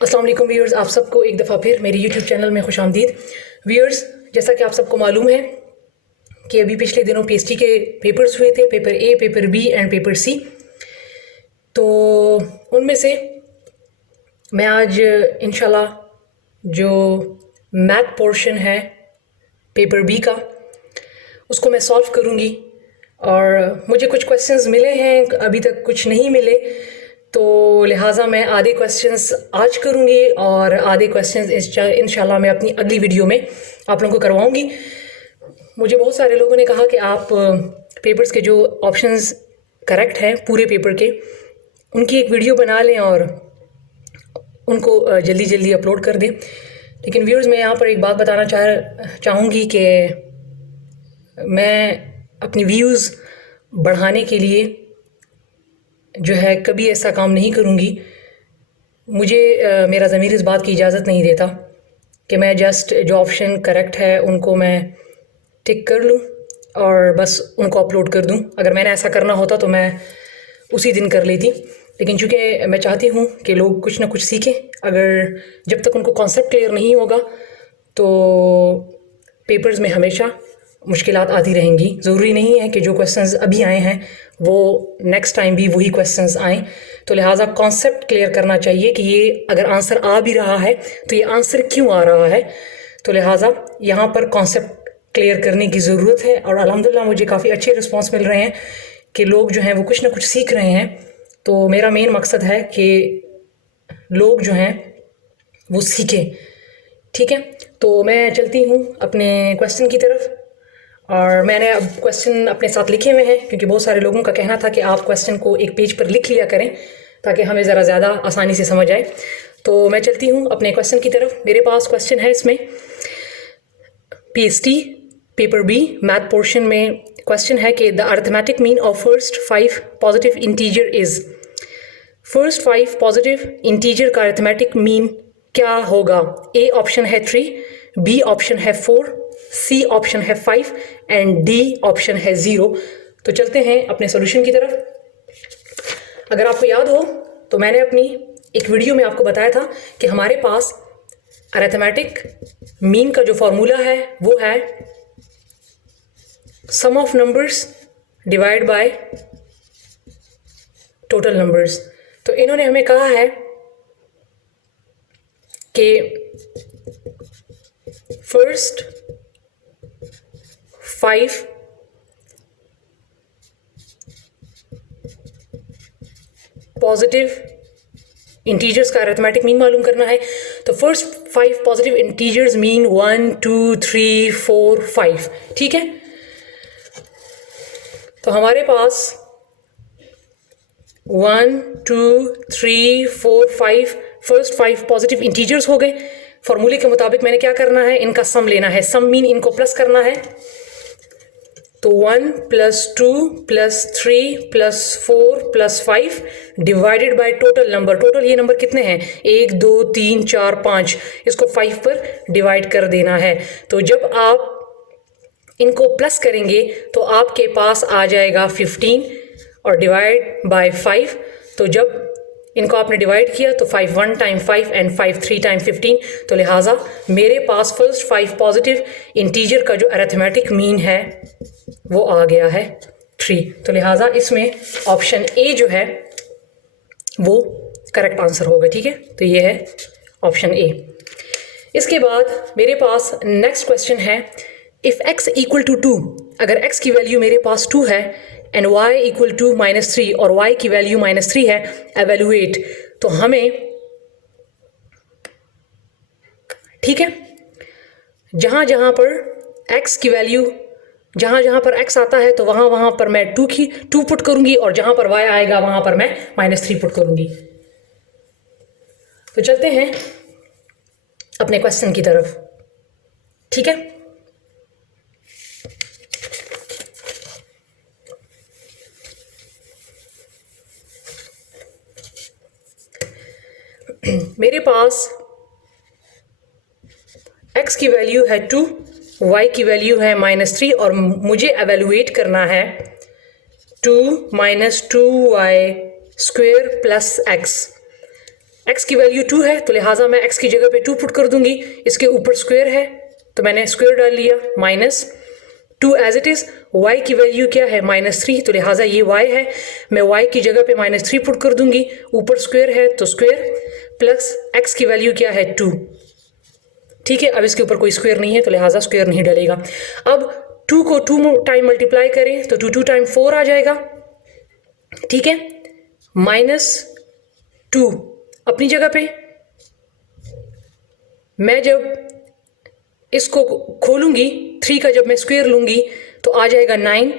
अस्सलाम वालेकुम व्यूअर्स, आप सबको एक दफ़ा फिर मेरे यूट्यूब चैनल में खुशामदीद। व्यूअर्स, जैसा कि आप सबको मालूम है कि अभी पिछले दिनों पीएचडी के पेपर्स हुए थे, paper A, paper B and paper C. तो उनमें से मैं आज इंशाल्लाह जो मैथ पोर्शन है पेपर बी का उसको मैं सॉल्व करूँगी। और मुझे कुछ क्वेश्चंस मिले हैं, अभी तक कुछ नहीं मिले, तो लिहाजा मैं आधे क्वेश्चंस आज करूँगी और आधे क्वेश्चंस इंशाल्लाह मैं अपनी अगली वीडियो में आप लोगों को करवाऊँगी। मुझे बहुत सारे लोगों ने कहा कि आप पेपर्स के जो ऑप्शंस करेक्ट हैं पूरे पेपर के, उनकी एक वीडियो बना लें और उनको जल्दी जल्दी अपलोड कर दें। लेकिन व्यूअर्स, मैं यहाँ पर एक बात बताना चाहूँगी कि मैं अपनी व्यूज़ बढ़ाने के लिए जो है कभी ऐसा काम नहीं करूँगी। मुझे मेरा ज़मीर इस बात की इजाज़त नहीं देता कि मैं जस्ट जो ऑप्शन करेक्ट है उनको मैं टिक कर लूँ और बस उनको अपलोड कर दूँ। अगर मैंने ऐसा करना होता तो मैं उसी दिन कर लेती, लेकिन चूँकि मैं चाहती हूँ कि लोग कुछ ना कुछ सीखें। अगर जब तक उनको कॉन्सेप्ट क्लियर नहीं होगा तो पेपर्स में हमेशा मुश्किलात आती रहेंगी। ज़रूरी नहीं है कि जो क्वेश्चंस अभी आए हैं वो नेक्स्ट टाइम भी वही क्वेश्चंस आएँ। तो लिहाजा कॉन्सेप्ट क्लियर करना चाहिए कि ये अगर आंसर आ भी रहा है तो ये आंसर क्यों आ रहा है। तो लिहाजा यहाँ पर कॉन्सेप्ट क्लियर करने की ज़रूरत है। और अल्हम्दुलिल्लाह मुझे काफ़ी अच्छे रिस्पॉन्स मिल रहे हैं कि लोग जो हैं वो कुछ ना कुछ सीख रहे हैं। तो मेरा मेन मकसद है कि लोग जो हैं वो सीखें। ठीक है, तो मैं चलती हूँ अपने क्वेश्चन की तरफ। और मैंने अब क्वेश्चन अपने साथ लिखे हुए हैं क्योंकि बहुत सारे लोगों का कहना था कि आप क्वेश्चन को एक पेज पर लिख लिया करें ताकि हमें ज़रा ज़्यादा आसानी से समझ आए। तो मैं चलती हूँ अपने क्वेश्चन की तरफ। मेरे पास क्वेश्चन है इसमें PhD paper B math portion में क्वेश्चन है कि the arithmetic mean of first 5 positive integer is. First 5 positive integer का अरिथमेटिक मीन क्या होगा? ए ऑप्शन है 3, बी ऑप्शन है 4, सी ऑप्शन है 5 एंड डी ऑप्शन है 0। तो चलते हैं अपने सॉल्यूशन की तरफ। अगर आपको याद हो तो मैंने अपनी एक वीडियो में आपको बताया था कि हमारे पास अरिथमेटिक मीन का जो फॉर्मूला है वो है sum of numbers divide by total numbers. तो इन्होंने हमें कहा है कि फर्स्ट 5 पॉजिटिव इंटीजर्स का अरिथमेटिक मीन मालूम करना है। तो फर्स्ट 5 पॉजिटिव इंटीजर्स मीन 1 2 3 4 5। ठीक है, तो हमारे पास 1 2 3 4 5 फर्स्ट 5 पॉजिटिव इंटीजर्स हो गए। फॉर्मूले के मुताबिक मैंने क्या करना है, इनका सम लेना है। सम मीन इनको प्लस करना है। तो 1 + 2 + 3 + 4 + 5 divided by total number. Total ये नंबर कितने हैं? 1 2 3 4 5। इसको 5 पर डिवाइड कर देना है। तो जब आप इनको प्लस करेंगे तो आपके पास आ जाएगा 15 और डिवाइड बाय 5। तो जब इनको आपने डिवाइड किया तो 5 1 टाइम 5 एंड 5 3 टाइम 15। तो लिहाजा मेरे पास फर्स्ट 5 पॉजिटिव इंटीजर का जो अरिथमेटिक मीन है वो आ गया है 3। तो लिहाजा इसमें ऑप्शन ए जो है वो करेक्ट आंसर होगा। ठीक है, तो ये है ऑप्शन ए। इसके बाद मेरे पास नेक्स्ट क्वेश्चन है इफ़ x = 2, अगर x की वैल्यू मेरे पास 2 है एंड y = -3 और y की वैल्यू -3 है, एवेलुएट। तो हमें, ठीक है, जहाँ जहाँ पर x की वैल्यू, जहाँ जहाँ पर x आता है तो वहाँ वहाँ पर मैं 2 पुट करूँगी और जहाँ पर y आएगा वहाँ पर मैं -3 पुट करूँगी। तो चलते हैं अपने क्वेश्चन की तरफ। ठीक है, मेरे पास x की वैल्यू है 2, y की वैल्यू है -3 और मुझे एवेलुएट करना है 2 - 2y² + x। x की वैल्यू 2 है तो लिहाजा मैं x की जगह पे 2 पुट कर दूंगी, इसके ऊपर स्क्वायर है तो मैंने स्क्वायर डाल लिया, minus 2 as it is. y की वैल्यू क्या है -3 तो लिहाजा ये y है, मैं y की जगह पे -3 पुट कर दूंगी, ऊपर स्क्वायर है तो स्क्वायर, प्लस x की वैल्यू क्या है 2। ठीक है, अब इसके ऊपर कोई स्क्वायर नहीं है तो लिहाजा स्क्वायर नहीं डलेगा। अब 2 को 2 टाइम मल्टीप्लाई करें तो 2 टाइम 4 आ जाएगा। ठीक है, -2 अपनी जगह पे, मैं जब इसको खोलूंगी 3 का जब मैं स्क्वायर लूंगी तो आ जाएगा 9,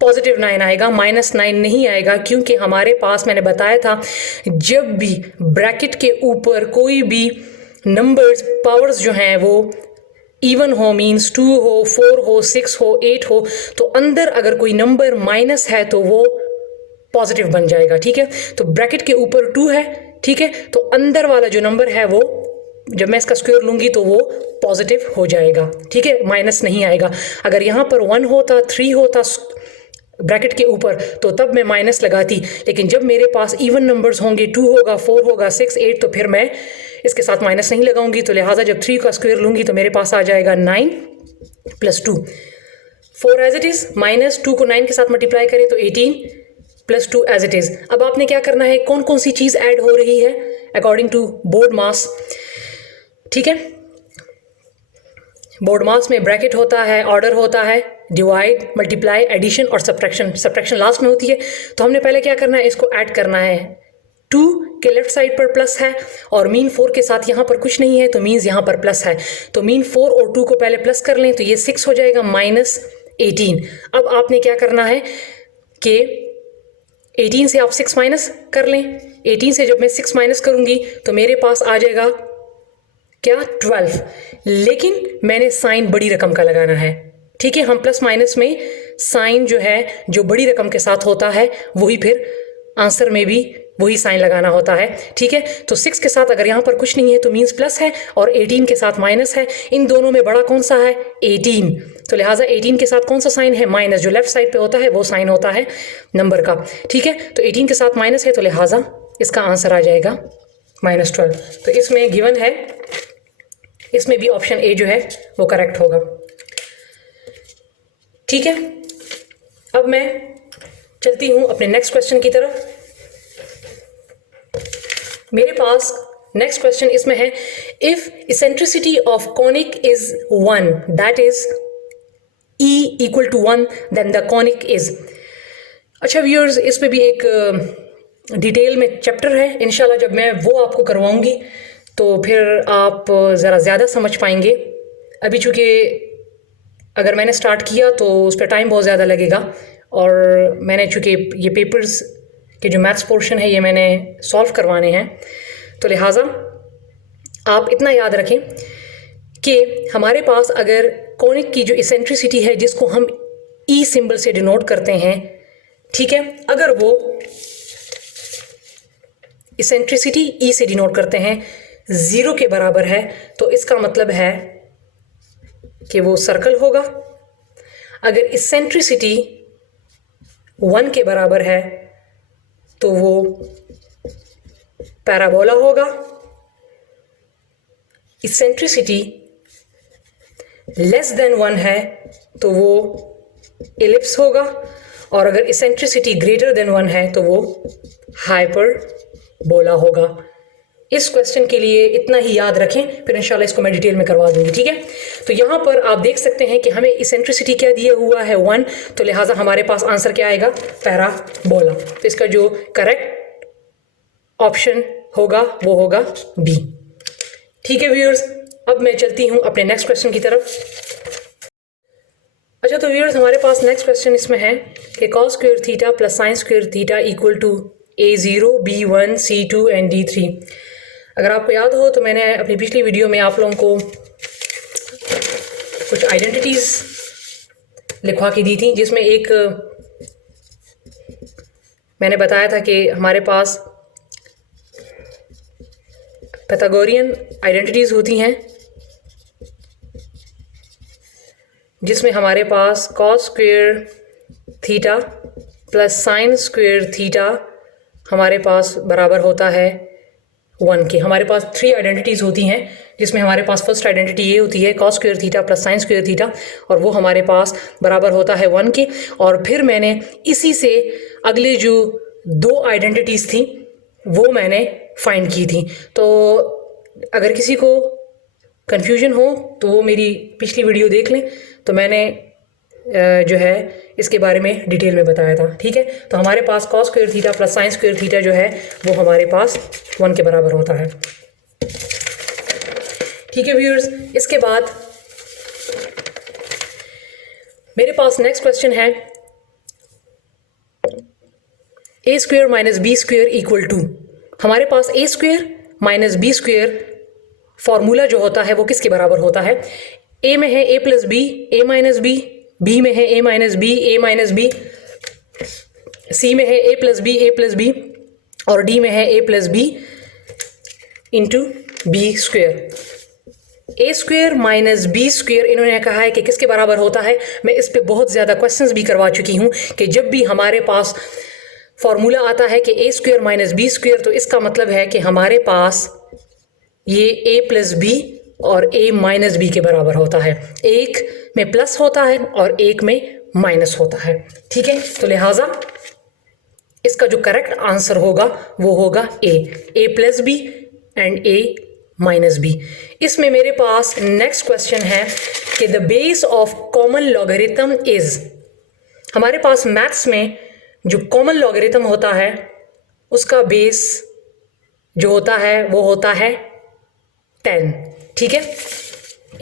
पॉजिटिव 9 आएगा, -9 नहीं आएगा, क्योंकि हमारे पास मैंने बताया था जब भी ब्रैकेट के ऊपर कोई भी नंबर्स पावर्स जो हैं वो इवन हो, मीन्स 2 हो, 4 हो, 6 हो, 8 हो, तो अंदर अगर कोई नंबर माइनस है तो वो पॉजिटिव बन जाएगा। ठीक है, तो ब्रैकेट के ऊपर 2 है, ठीक है, तो अंदर वाला जो नंबर है वो जब मैं इसका स्क्वायर लूंगी तो वो पॉजिटिव हो जाएगा। ठीक है, माइनस नहीं आएगा। अगर यहाँ पर 1 होता, 3 होता ब्रैकेट के ऊपर तो तब मैं माइनस लगाती, लेकिन जब मेरे पास इवन नंबर्स होंगे, 2 होगा, 4 होगा, 6, 8, तो फिर मैं इसके साथ माइनस नहीं लगाऊंगी, तो लिहाजा जब 3 का स्क्वायर लूंगी तो मेरे पास आ जाएगा 9 + 2, 4 एज इट इज़, -2 को 9 के साथ मल्टीप्लाई करें तो 18 + 2 एज इट इज़। अब आपने क्या करना है, कौन कौन सी चीज़ ऐड हो रही है अकॉर्डिंग टू बोर्ड मास। ठीक है, बोर्ड मास में ब्रैकेट होता है, ऑर्डर होता है, डिवाइड, मल्टीप्लाई, एडिशन और सब्ट्रैक्शन। सब्ट्रैक्शन लास्ट में होती है, तो हमने पहले क्या करना है, इसको ऐड करना है। 2 के लेफ्ट साइड पर प्लस है और मीन 4 के साथ यहाँ पर कुछ नहीं है तो मीन्स यहाँ पर प्लस है, तो मीन 4 और 2 को पहले प्लस कर लें तो ये 6 हो जाएगा, -18। अब आपने क्या करना है कि 18 से आप 6 माइनस कर लें, 18 से जब मैं 6 माइनस करूँगी तो मेरे पास आ जाएगा क्या, 12, लेकिन मैंने साइन बड़ी रकम का लगाना है। ठीक है, हम प्लस माइनस में साइन जो है जो बड़ी रकम के साथ होता है वही फिर आंसर में भी वही साइन लगाना होता है। ठीक है, तो 6 के साथ अगर यहाँ पर कुछ नहीं है तो मीन्स प्लस है, और 18 के साथ माइनस है, इन दोनों में बड़ा कौन सा है, 18, तो लिहाजा 18 के साथ कौन सा साइन है, माइनस, जो लेफ्ट साइड पे होता है वो साइन होता है नंबर का। ठीक है, तो 18 के साथ माइनस है तो लिहाजा इसका आंसर आ जाएगा -12। तो इसमें गिवन है, इसमें भी ऑप्शन ए जो है वो करेक्ट होगा। ठीक है, अब मैं चलती हूँ अपने नेक्स्ट क्वेश्चन की तरफ। मेरे पास नेक्स्ट क्वेश्चन इसमें है, if eccentricity of conic is 1, that is E = 1, then the conic is. अच्छा व्यूअर्स, इस पे भी एक डिटेल में चैप्टर है, इंशाल्लाह जब मैं वो आपको करवाऊंगी तो फिर आप ज़रा ज़्यादा समझ पाएंगे। अभी चूँकि अगर मैंने स्टार्ट किया तो उस पर टाइम बहुत ज़्यादा लगेगा, और मैंने चूँकि ये पेपर्स के जो मैथ्स पोर्शन है ये मैंने सॉल्व करवाने हैं, तो लिहाजा आप इतना याद रखें कि हमारे पास अगर कॉनिक की जो इसेंट्रिसिटी है जिसको हम ई सिंबल से डिनोट करते हैं, ठीक है, अगर वो इसेंट्रिसिटी ई से डिनोट करते हैं 0 के बराबर है तो इसका मतलब है कि वो सर्कल होगा। अगर इसेंट्रिसिटी 1 के बराबर है तो वो पैराबोला होगा। इसेंट्रिसिटी लेस देन 1 है तो वो एलिप्स होगा, और अगर इसेंट्रिसिटी ग्रेटर देन 1 है तो वो हाइपरबोला होगा। इस क्वेश्चन के लिए इतना ही याद रखें, फिर इंशाल्लाह इसको मैं डिटेल में करवा दूंगी। ठीक है, तो यहाँ पर आप देख सकते हैं कि हमें इसेंट्रिसिटी क्या दिया हुआ है 1, तो लिहाजा हमारे पास आंसर क्या आएगा, पैराबोला। तो इसका जो करेक्ट ऑप्शन होगा वो होगा बी। ठीक है व्यूअर्स, अब मैं चलती हूँ अपने नेक्स्ट क्वेश्चन की तरफ। अच्छा, तो व्यूअर्स हमारे पास नेक्स्ट क्वेश्चन इसमें है कि cos square theta plus sine square theta = A0, B1, C2 and D3। अगर आपको याद हो तो मैंने अपनी पिछली वीडियो में आप लोगों को कुछ आइडेंटिटीज़ लिखवा के दी थी, जिसमें एक मैंने बताया था कि हमारे पास पैथागोरियन आइडेंटिटीज़ होती हैं, जिसमें हमारे पास cos square theta plus sine square theta हमारे पास बराबर होता है 1 के। हमारे पास 3 आइडेंटिटीज़ होती हैं, जिसमें हमारे पास फर्स्ट आइडेंटिटी ये होती है cos square theta plus sine square theta, और वो हमारे पास बराबर होता है 1 के। और फिर मैंने इसी से अगले जो 2 आइडेंटिटीज़ थी वो मैंने फाइंड की थी। तो अगर किसी को कन्फ्यूजन हो तो वो मेरी पिछली वीडियो देख लें, तो मैंने जो है इसके बारे में डिटेल में बताया था। ठीक है, तो हमारे पास cos square theta plus sine square theta जो है वो हमारे पास 1 के बराबर होता है। ठीक है व्यूअर्स, इसके बाद मेरे पास नेक्स्ट क्वेश्चन है a square minus B square equal to. हमारे पास a square minus B square formula जो होता है वो किसके बराबर होता है? a में है a plus B, a minus B, b में है a minus B, a minus B, c में है a प्लस बी, और d में है a plus B into B square. A square minus B square इन्होंने कहा है कि किसके बराबर होता है। मैं इस पे बहुत ज़्यादा क्वेश्चंस भी करवा चुकी हूँ कि जब भी हमारे पास फॉर्मूला आता है कि ए स्क्वायर माइनस बी स्क्वायर, तो इसका मतलब है कि हमारे पास ये ए प्लस बी और ए माइनस बी के बराबर होता है। एक में प्लस होता है और एक में माइनस होता है। ठीक है, तो लिहाजा इसका जो करेक्ट आंसर होगा वो होगा A plus B and A minus B. इसमें मेरे पास नेक्स्ट क्वेश्चन है कि the base of common logarithm is. हमारे पास मैथ्स में जो कॉमन लॉगरिथम होता है उसका बेस जो होता है वो होता है 10। ठीक है,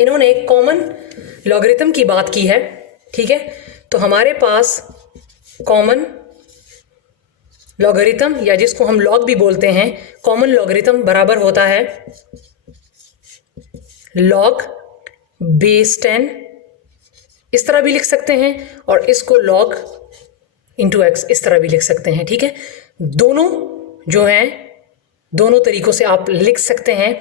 इन्होंने कॉमन लॉगरिथम की बात की है। ठीक है, तो हमारे पास कॉमन लॉगरिथम या जिसको हम लॉग भी बोलते हैं, कॉमन लॉगरिथम बराबर होता है लॉग बेस 10। इस तरह भी लिख सकते हैं और इसको लॉग इंटू एक्स इस तरह भी लिख सकते हैं। ठीक है, दोनों जो हैं दोनों तरीक़ों से आप लिख सकते हैं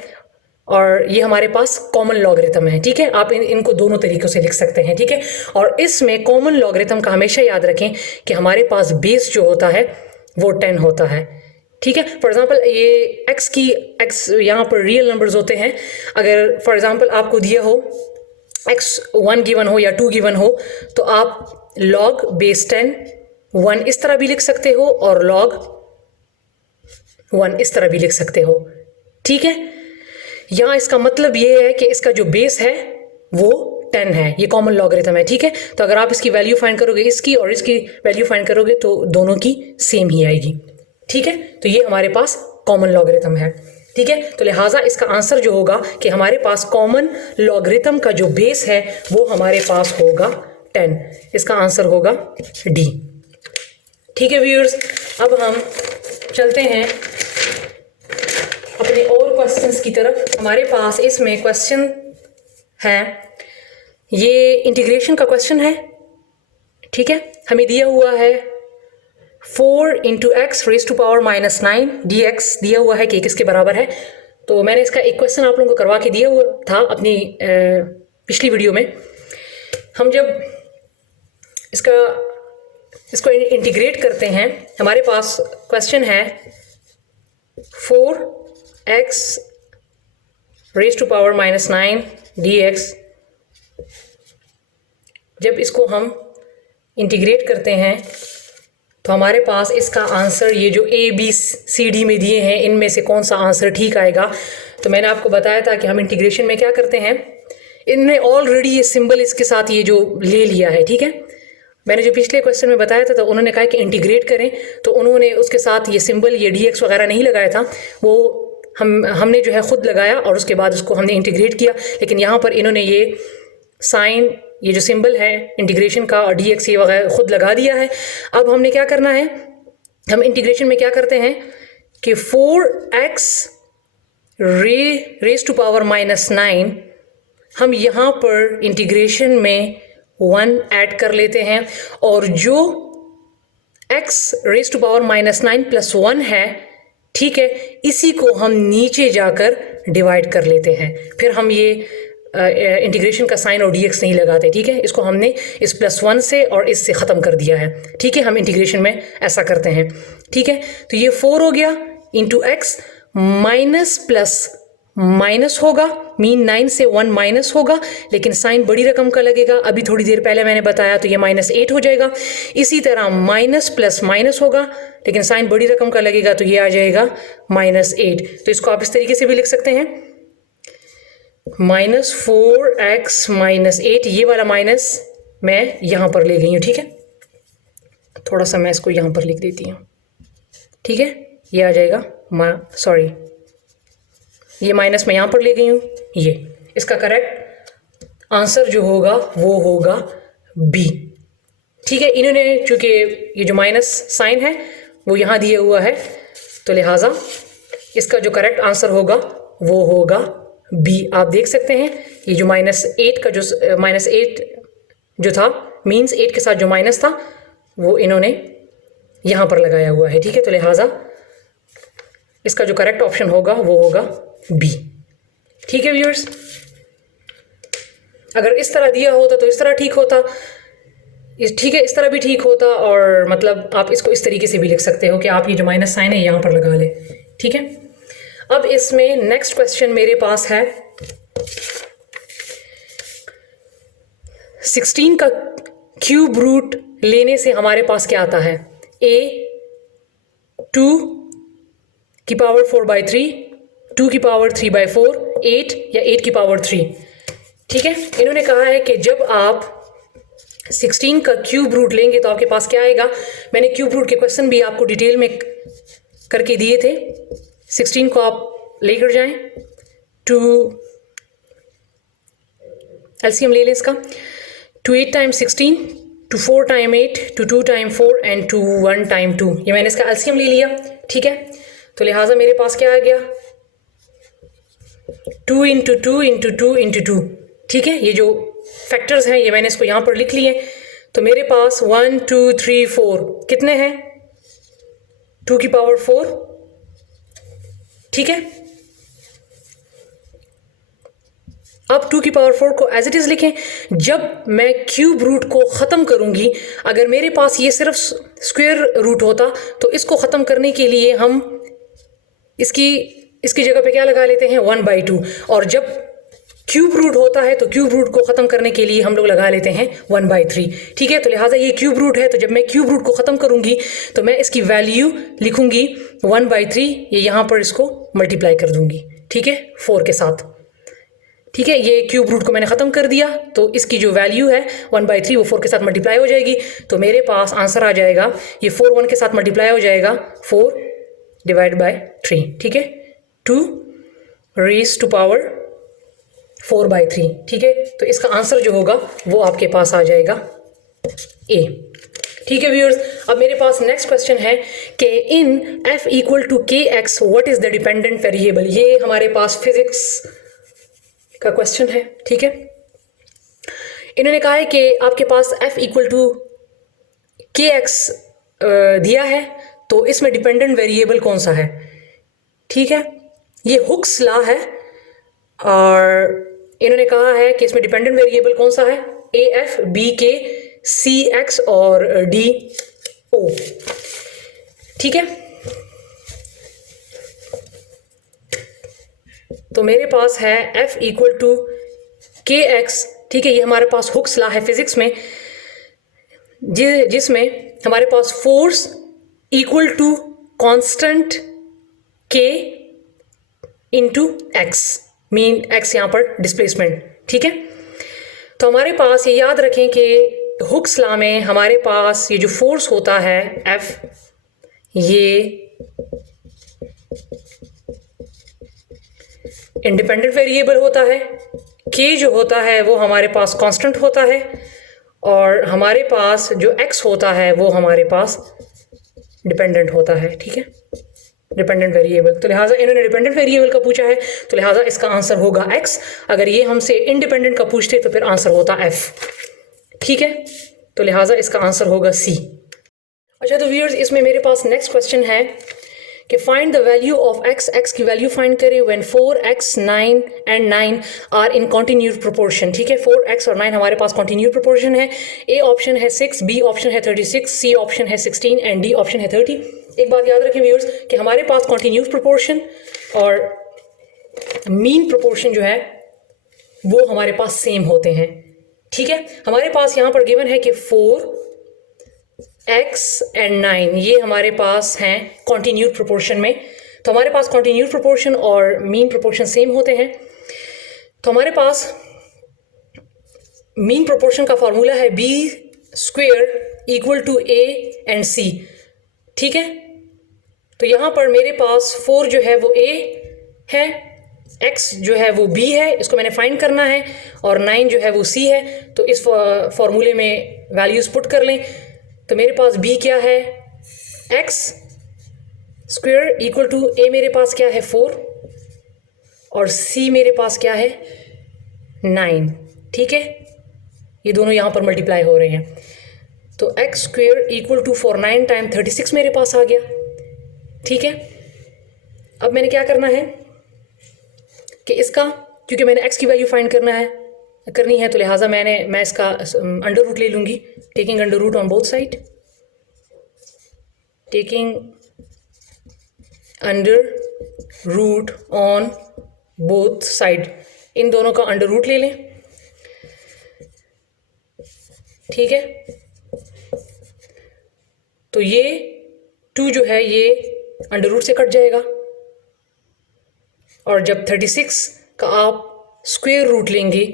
और ये हमारे पास कॉमन लॉगरिथम है। ठीक है, आप इनको दोनों तरीक़ों से लिख सकते हैं। ठीक है, और इसमें कॉमन लॉगरिथम का हमेशा याद रखें कि हमारे पास बेस जो होता है वो 10 होता है। ठीक है, फॉर एग्जांपल ये एक्स यहाँ पर रियल नंबर्स होते हैं। अगर फॉर एग्जांपल आपको दिया हो एक्स 1 गिवन हो या 2 गिवन हो, तो आप लॉग बेस 10 1 इस तरह भी लिख सकते हो और लॉग 1 इस तरह भी लिख सकते हो। ठीक है, यहाँ इसका मतलब ये है कि इसका जो बेस है वो 10 है, ये कॉमन लॉगरिथम है। ठीक है, तो अगर आप इसकी वैल्यू फाइंड करोगे, इसकी और इसकी वैल्यू फाइंड करोगे, तो दोनों की सेम ही आएगी। ठीक है, तो ये हमारे पास कॉमन लॉगरिथम है। ठीक है, तो लिहाजा इसका आंसर जो होगा कि हमारे पास कॉमन लॉगरिथम का जो बेस है वो हमारे पास होगा 10। इसका आंसर होगा डी। ठीक है व्यूअर्स, अब हम चलते हैं अपने और क्वेश्चंस की तरफ। हमारे पास इसमें क्वेश्चन है, ये इंटीग्रेशन का क्वेश्चन है। ठीक है, हमें दिया हुआ है 4 into X raise to power minus 9 D X दिया हुआ है कि किसके बराबर है। तो मैंने इसका एक क्वेश्चन आप लोगों को करवा के दिया हुआ था अपनी पिछली वीडियो में। हम जब इसको इंटीग्रेट करते हैं, हमारे पास क्वेश्चन है 4x raise to power minus 9 D X. जब इसको हम इंटीग्रेट करते हैं तो हमारे पास इसका आंसर, ये जो ए बी सी डी में दिए हैं, इनमें से कौन सा आंसर ठीक आएगा। तो मैंने आपको बताया था कि हम इंटीग्रेशन में क्या करते हैं, इनने ऑलरेडी ये सिंबल इसके साथ ये जो ले लिया है। ठीक है, मैंने जो पिछले क्वेश्चन में बताया था तो उन्होंने कहा कि इंटीग्रेट करें, तो उन्होंने उसके साथ ये सिंबल, ये डी एक्स वगैरह नहीं लगाया था, वो हमने जो है ख़ुद लगाया और उसके बाद उसको हमने इंटीग्रेट किया। लेकिन यहाँ पर इन्होंने ये साइन, ये जो सिंबल है इंटीग्रेशन का और डी एक्स ये वगैरह ख़ुद लगा दिया है। अब हमने क्या करना है, हम इंटीग्रेशन में क्या करते हैं कि 4x raise to power minus 9 हम यहाँ पर इंटीग्रेशन में 1 ऐड कर लेते हैं, और जो x raise to power minus 9 plus 1 है, ठीक है, इसी को हम नीचे जाकर डिवाइड कर लेते हैं। फिर हम ये इंटीग्रेशन का साइन और dx नहीं लगाते। ठीक है, इसको हमने इस +1 से और इससे ख़त्म कर दिया है। ठीक है, हम इंटीग्रेशन में ऐसा करते हैं। ठीक है, तो ये 4 हो गया into x minus plus minus होगा, मीन 9 से 1 माइनस होगा, लेकिन साइन बड़ी रकम का लगेगा। अभी थोड़ी देर पहले मैंने बताया तो ये -8 हो जाएगा। इसी तरह माइनस प्लस माइनस होगा, लेकिन साइन बड़ी रकम का लगेगा तो ये आ जाएगा -8। तो इसको आप इस तरीके से भी लिख सकते हैं, -4x -8। ये वाला माइनस मैं यहां पर ले गई हूं, ठीक है। थोड़ा सा मैं इसको यहां पर लिख देती हूं, ठीक है। ये आ जाएगा, सॉरी, ये माइनस मैं यहां पर ले गई हूं। ये इसका करेक्ट आंसर जो होगा वो होगा बी, ठीक है। इन्होंने चूंकि ये जो माइनस साइन है वो यहां दिया हुआ है, तो लिहाजा इसका जो करेक्ट आंसर होगा वो होगा बी। आप देख सकते हैं ये जो -8 का जो -8 जो था, मीन्स 8 के साथ जो माइनस था वो इन्होंने यहां पर लगाया हुआ है, ठीक है। तो लिहाजा इसका जो करेक्ट ऑप्शन होगा वो होगा बी, ठीक है व्यूअर्स। अगर इस तरह दिया होता तो इस तरह ठीक होता, ठीक है, इस तरह भी ठीक होता। और मतलब आप इसको इस तरीके से भी लिख सकते हो कि आप ये जो माइनस साइन है यहाँ पर लगा ले, ठीक है। अब इसमें नेक्स्ट क्वेश्चन मेरे पास है 16 का क्यूब रूट लेने से हमारे पास क्या आता है, a 2 की पावर 4/3, 2 की पावर 3/4, 8 या 8 की पावर 3, ठीक है। इन्होंने कहा है कि जब आप 16 का क्यूब रूट लेंगे तो आपके पास क्या आएगा। मैंने क्यूब रूट के क्वेश्चन भी आपको डिटेल में करके दिए थे। 16 को आप लेकर जाएं, टू एलसीएम ले लें इसका, two 8 times 16, two 4 time 8, two 2 time 4 and two 1 time 2। ये मैंने इसका एलसीएम ले लिया, ठीक है। तो लिहाजा मेरे पास क्या आ गया, 2 × 2 × 2 × 2, ठीक है। ये जो फैक्टर्स हैं ये मैंने इसको यहाँ पर लिख लिए। तो मेरे पास 1 2 3 4 कितने हैं, 2 की पावर 4, ठीक है। अब 2 की पावर 4 को एज इट इज लिखें। जब मैं क्यूब रूट को ख़त्म करूंगी, अगर मेरे पास ये सिर्फ स्क्वायर रूट होता तो इसको ख़त्म करने के लिए हम इसकी जगह पे क्या लगा लेते हैं, 1/2। और जब क्यूब रूट होता है तो क्यूब रूट को ख़त्म करने के लिए हम लोग लगा लेते हैं 1/3, ठीक है। तो लिहाजा ये क्यूब रूट है, तो जब मैं क्यूब रूट को ख़त्म करूंगी तो मैं इसकी वैल्यू लिखूंगी 1/3। ये यहाँ पर इसको मल्टीप्लाई कर दूंगी, ठीक है, 4 के साथ, ठीक है। ये क्यूब रूट को मैंने ख़त्म कर दिया, तो इसकी जो वैल्यू है 1/3 वो 4 के साथ मल्टीप्लाई हो जाएगी। तो मेरे पास आंसर आ जाएगा, ये 4 1 के साथ मल्टीप्लाई हो जाएगा, 4/3, ठीक है, 2 raised to power 4/3, ठीक है। तो इसका आंसर जो होगा वो आपके पास आ जाएगा ए, ठीक है व्यूअर्स। अब मेरे पास नेक्स्ट क्वेश्चन है कि इन f = kx what is the dependent variable. ये हमारे पास फिजिक्स का क्वेश्चन है, ठीक है। इन्होंने कहा है कि आपके पास f = kx दिया है, तो इसमें डिपेंडेंट वेरिएबल कौन सा है, ठीक है। ये हुक्स लॉ है और इन्होंने कहा है कि इसमें डिपेंडेंट वेरिएबल कौन सा है, AF, BK, CX और DO, ठीक है। तो मेरे पास है F = kx, ठीक है। ये हमारे पास हुक्स लॉ है फिजिक्स में, जिसमें हमारे पास force equal to constant k × x, mean x यहाँ पर डिस्प्लेसमेंट, ठीक है। तो हमारे पास ये याद रखें कि हुक्स लॉ में हमारे पास ये जो फोर्स होता है F, ये इंडिपेंडेंट वेरिएबल होता है, k जो होता है वो हमारे पास कांस्टेंट होता है, और हमारे पास जो x होता है वो हमारे पास डिपेंडेंट होता है, ठीक है, डिपेंडेंट वेरिएबल। तो लिहाजा इन्होंने डिपेंडेंट वेरिएबल का पूछा है, तो लिहाजा इसका आंसर होगा x। अगर ये हमसे इंडिपेंडेंट का पूछते तो फिर आंसर होता f, ठीक है। तो लिहाजा इसका आंसर होगा C। अच्छा, तो व्यूअर्स इसमें मेरे पास नेक्स्ट क्वेश्चन है कि find the value of X, X की वैल्यू फाइंड करें when 4x 9 and 9 are in continued proportion. ठीक है, 4x और 9 हमारे पास कॉन्टिन्यूड प्रोपोर्शन है। ए ऑप्शन है 6, बी ऑप्शन है 36, सी ऑप्शन है 16 एंड डी ऑप्शन है 30। एक बात याद रखें व्यूअर्स कि हमारे पास कॉन्टिन्यूड प्रोपोर्शन और मीन प्रोपोर्शन जो है वो हमारे पास सेम होते हैं। ठीक है, हमारे पास यहाँ पर गिवन है कि 4x एंड 9 ये हमारे पास हैं कॉन्टिन्यूड प्रोपोर्शन में। तो हमारे पास कॉन्टिन्यूड प्रोपोर्शन और मीन प्रोपोर्शन सेम होते हैं। तो हमारे पास मीन प्रोपोर्शन का फॉर्मूला है b square equal to a and c। ठीक है, तो यहाँ पर मेरे पास 4 जो है वो a है, x जो है वो b है, इसको मैंने फाइंड करना है, और 9 जो है वो c है। तो इस फॉर्मूले में वैल्यूज़ पुट कर लें। तो मेरे पास b क्या है, x square equal to a मेरे पास क्या है 4 और c मेरे पास क्या है 9। ठीक है, ये दोनों यहाँ पर मल्टीप्लाई हो रहे हैं। तो x square equal to 4 9 time 36 मेरे पास आ गया। ठीक है, अब मैंने क्या करना है कि इसका, क्योंकि मैंने x की वैल्यू फाइंड करनी है तो लिहाजा मैं इसका अंडर रूट ले लूँगी, taking under root on both side, taking under root on both side, इन दोनों का अंडर रूट ले लें। ठीक है, तो ये 2 जो है ये अंडर रूट से कट जाएगा, और जब 36 का आप स्क्वायर रूट लेंगे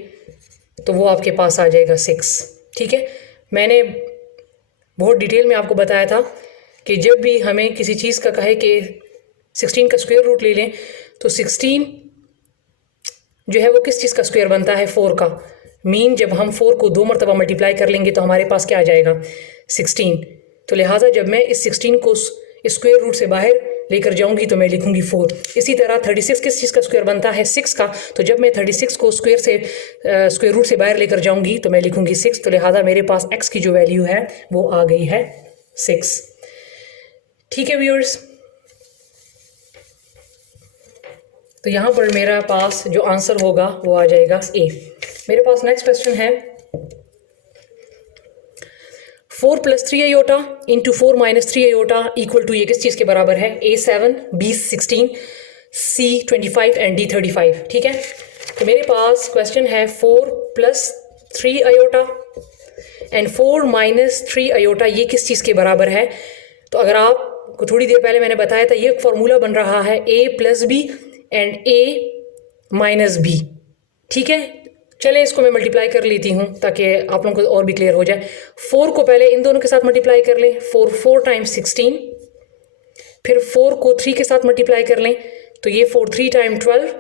तो वो आपके पास आ जाएगा 6। ठीक है, मैंने बहुत डिटेल में आपको बताया था कि जब भी हमें किसी चीज़ का कहे कि 16 का स्क्वायर रूट ले लें तो 16 जो है वो किस चीज़ का स्क्वायर बनता है, 4 का। मीन जब हम 4 को 2 मरतबा मल्टीप्लाई कर लेंगे तो हमारे पास क्या आ जाएगा 16। तो लिहाजा जब मैं इस 16 को स्क्वायर रूट से बाहर लेकर जाऊंगी तो मैं लिखूंगी 4। इसी तरह 36 किस चीज़ का स्क्वायर बनता है, 6 का। तो जब मैं 36 को स्क्वायर रूट से बाहर लेकर जाऊंगी तो मैं लिखूंगी 6। तो लिहाजा मेरे पास x की जो वैल्यू है वो आ गई है 6। ठीक है व्यूअर्स, तो यहाँ पर मेरा पास जो आंसर होगा वो आ जाएगा ए। मेरे पास नेक्स्ट क्वेश्चन है 4 + 3 iota into 4 - 3 iota equal to, ये किस चीज़ के बराबर है, A 7, B 16, C 25 and D 35। ठीक है, तो मेरे पास क्वेश्चन है 4 + 3 आयोटा एंड 4 - 3 आयोटा ये किस चीज़ के बराबर है। तो अगर आपको थोड़ी देर पहले मैंने बताया था ये फॉर्मूला बन रहा है A + B and A - B। ठीक है, चले इसको मैं मल्टीप्लाई कर लेती हूँ ताकि आप लोगों को और भी क्लियर हो जाए। 4 को पहले इन दोनों के साथ मल्टीप्लाई कर लें, 4 टाइम्स 16, फिर 4 को 3 के साथ मल्टीप्लाई कर लें तो ये 4 3 टाइम 12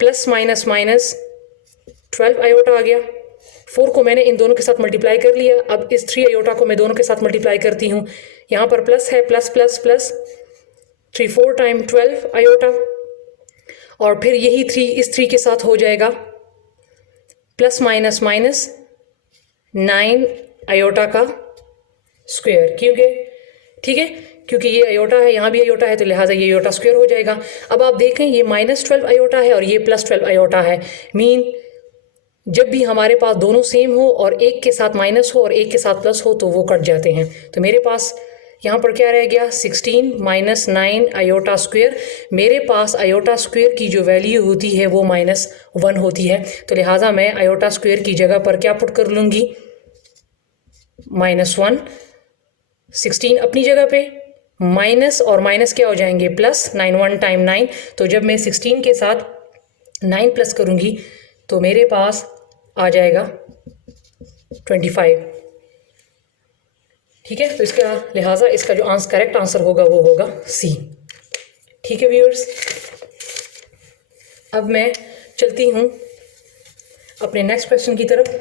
प्लस माइनस 12 आयोटा आ गया। 4 को मैंने इन दोनों के साथ मल्टीप्लाई कर लिया। अब इस 3 आयोटा को मैं दोनों के साथ मल्टीप्लाई करती हूँ, यहाँ पर प्लस है, plus plus plus 3 4 time 12 iota, और फिर यही 3 इस 3 के साथ हो जाएगा प्लस माइनस 9 आयोटा का स्क्वायर, क्योंकि ठीक है क्योंकि ये आयोटा है, यहाँ भी आयोटा है, तो लिहाजा ये आयोटा स्क्वायर हो जाएगा। अब आप देखें ये -12 आयोटा है और ये +12 आयोटा है। मीन जब भी हमारे पास दोनों सेम हो और एक के साथ माइनस हो और एक के साथ प्लस हो तो वो कट जाते हैं। तो मेरे पास यहाँ पर क्या रह गया, 16 - 9 आयोटा स्क्वायर। मेरे पास आयोटा स्क्वायर की जो वैल्यू होती है वो -1 होती है। तो लिहाजा मैं आयोटा स्क्वायर की जगह पर क्या पुट कर लूँगी, -1। 16 अपनी जगह पे, माइनस और माइनस क्या हो जाएंगे, प्लस। 9 1 टाइम 9, तो जब मैं 16 के साथ 9 प्लस करूँगी तो मेरे पास आ जाएगा 25। ठीक है, तो इसका लिहाजा इसका जो करेक्ट आंसर होगा वो होगा सी। ठीक है व्यूअर्स, अब मैं चलती हूँ अपने नेक्स्ट क्वेश्चन की तरफ।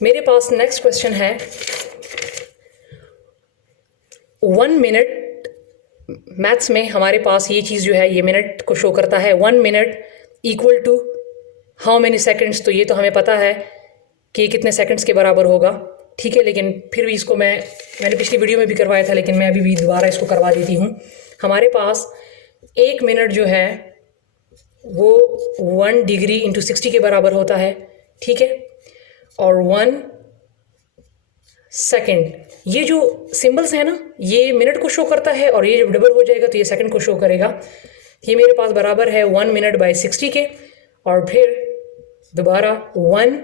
मेरे पास नेक्स्ट क्वेश्चन है 1 मिनट। मैथ्स में हमारे पास ये चीज़ जो है ये मिनट को शो करता है। 1 minute equal to how many seconds, तो ये तो हमें पता है कि ये कितने सेकंड्स के बराबर होगा। ठीक है, लेकिन फिर भी इसको मैंने पिछली वीडियो में भी करवाया था, लेकिन मैं अभी भी दोबारा इसको करवा देती हूँ। हमारे पास 1 मिनट जो है वो 1 डिग्री इंटू 60 के बराबर होता है, ठीक है। और 1 सेकेंड, ये जो सिंबल्स है ना, ये मिनट को शो करता है, और ये जब डबल हो जाएगा तो ये सेकंड को शो करेगा। ये मेरे पास बराबर है 1 मिनट बाई 60 के, और फिर दोबारा 1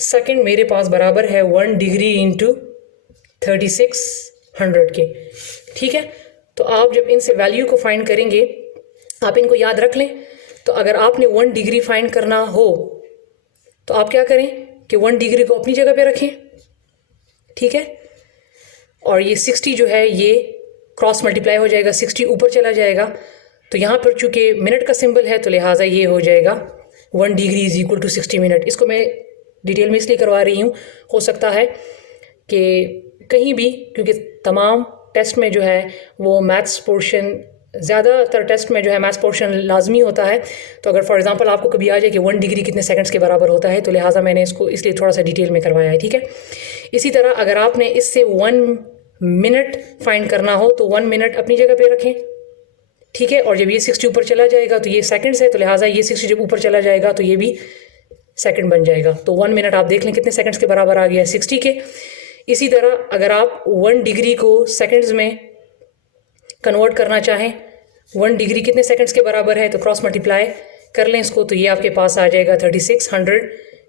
सेकेंड मेरे पास बराबर है 1 डिग्री इंटू 3600 के, ठीक है। तो आप जब इनसे वैल्यू को फाइंड करेंगे, आप इनको याद रख लें। तो अगर आपने 1 डिग्री फाइंड करना हो तो आप क्या करें कि 1 डिग्री को अपनी जगह पे रखें, ठीक है। और ये 60 जो है ये क्रॉस मल्टीप्लाई हो जाएगा, 60 ऊपर चला जाएगा। तो यहाँ पर चूँकि मिनट का सिंबल है तो लिहाजा ये हो जाएगा 1 degree is equal to 60 minute. इसको मैं डिटेल में इसलिए करवा रही हूँ, हो सकता है कि कहीं भी, क्योंकि तमाम टेस्ट में जो है वो मैथ्स पोर्शन, ज़्यादातर टेस्ट में जो है मैथ्स पोर्शन लाजमी होता है। तो अगर फॉर एग्जांपल आपको कभी आ जाए कि 1 डिग्री कितने सेकंड्स के बराबर होता है, तो लिहाजा मैंने इसको इसलिए थोड़ा सा डिटेल में करवाया है, ठीक है। इसी तरह अगर आपने इससे 1 मिनट फाइंड करना हो तो 1 मिनट अपनी जगह पे रखें, ठीक है। और जब ये 60 ऊपर चला जाएगा तो ये सेकंड्स है, तो लिहाजा ये 60 जब ऊपर चला जाएगा तो ये भी सेकंड बन जाएगा। तो 1 मिनट आप देख लें कितने सेकंड्स के बराबर आ गया, 60 के। इसी तरह अगर आप 1 डिग्री को सेकंड्स में कन्वर्ट करना चाहें, 1 डिग्री कितने सेकंड्स के बराबर है, तो क्रॉस मल्टीप्लाई कर लें इसको, तो ये आपके पास आ जाएगा 3600।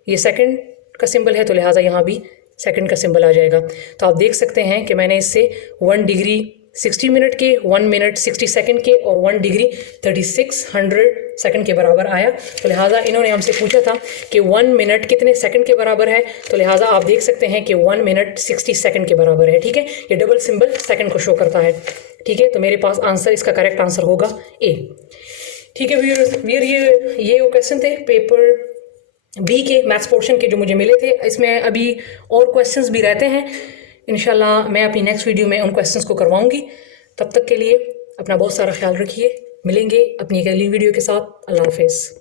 ये सेकंड का सिंबल है तो लिहाजा यहाँ भी सेकंड का सिंबल आ जाएगा। तो आप देख सकते हैं कि मैंने इससे 1 डिग्री 60 मिनट के, 1 मिनट 60 सेकंड के, और 1 डिग्री 3600 सेकंड के बराबर आया। तो लिहाजा इन्होंने हमसे पूछा था कि 1 मिनट कितने सेकंड के बराबर है, तो लिहाजा आप देख सकते हैं कि 1 मिनट 60 सेकंड के बराबर है, ठीक है। ये डबल सिंबल सेकंड को शो करता है, ठीक है। तो मेरे पास आंसर, इसका करेक्ट आंसर होगा ए, ठीक है। वीर ये वो क्वेश्चन थे पेपर बी के मैथ्स पोर्शन के जो मुझे मिले थे। इसमें अभी और क्वेश्चंस भी रहते हैं, इंशाल्लाह मैं अपनी नेक्स्ट वीडियो में उन क्वेश्चंस को करवाऊंगी। तब तक के लिए अपना बहुत सारा ख्याल रखिए, मिलेंगे अपनी एक अगली वीडियो के साथ। अल्लाह हाफिज़।